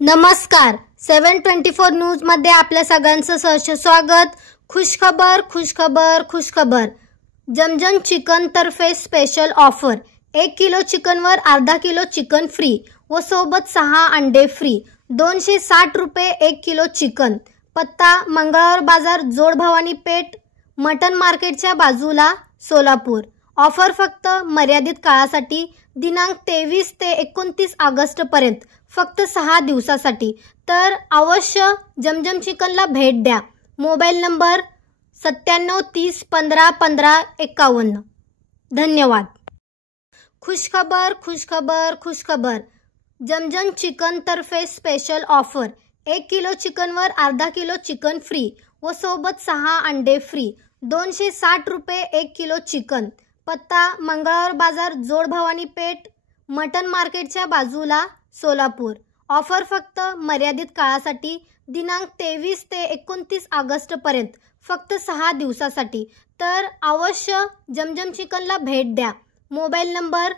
नमस्कार 724 न्यूज मध्ये आपल्या सगळ्यांचं सहर्ष स्वागत। खुशखबर खुशखबर खुशखबर। जमजम चिकन तर्फे स्पेशल ऑफर 1 किलो चिकनवर अर्धा किलो चिकन फ्री व सोबत 6 अंडे फ्री। 260 रुपये 1 किलो चिकन। पत्ता मंगळवार बाजार जोड भवानी पेठ मटन मार्केटच्या बाजूला सोलापूर। ऑफर फक्त मर्यादित काळासाठी दिनांक 23 ते 29 ऑगस्ट पर्यंत फक्त 6 दिवसासाठी। तर अवश्य जमजम चिकनला भेट द्या। Mobile number 9730151551। धन्यवाद। खुशखबर खुशखबर खुशखबर। जमजम चिकन तर्फे स्पेशल ऑफर 1 किलो चिकनवर अर्धा किलो चिकन फ्री व सोबत 6 अंडे फ्री। 260 रुपये 1 किलो चिकन। पत्ता मंगळवार बाजार जोड भवानी पेठ मटन मार्केटच्या बाजूला सोलापूर। ऑफर फक्त मर्यादित काळासाठी दिनांक 23 ते 29 ऑगस्ट पर्यंत फक्त 6 दिवसासाठी। तर अवश्य जमजम चिकनला भेट द्या। Mobile number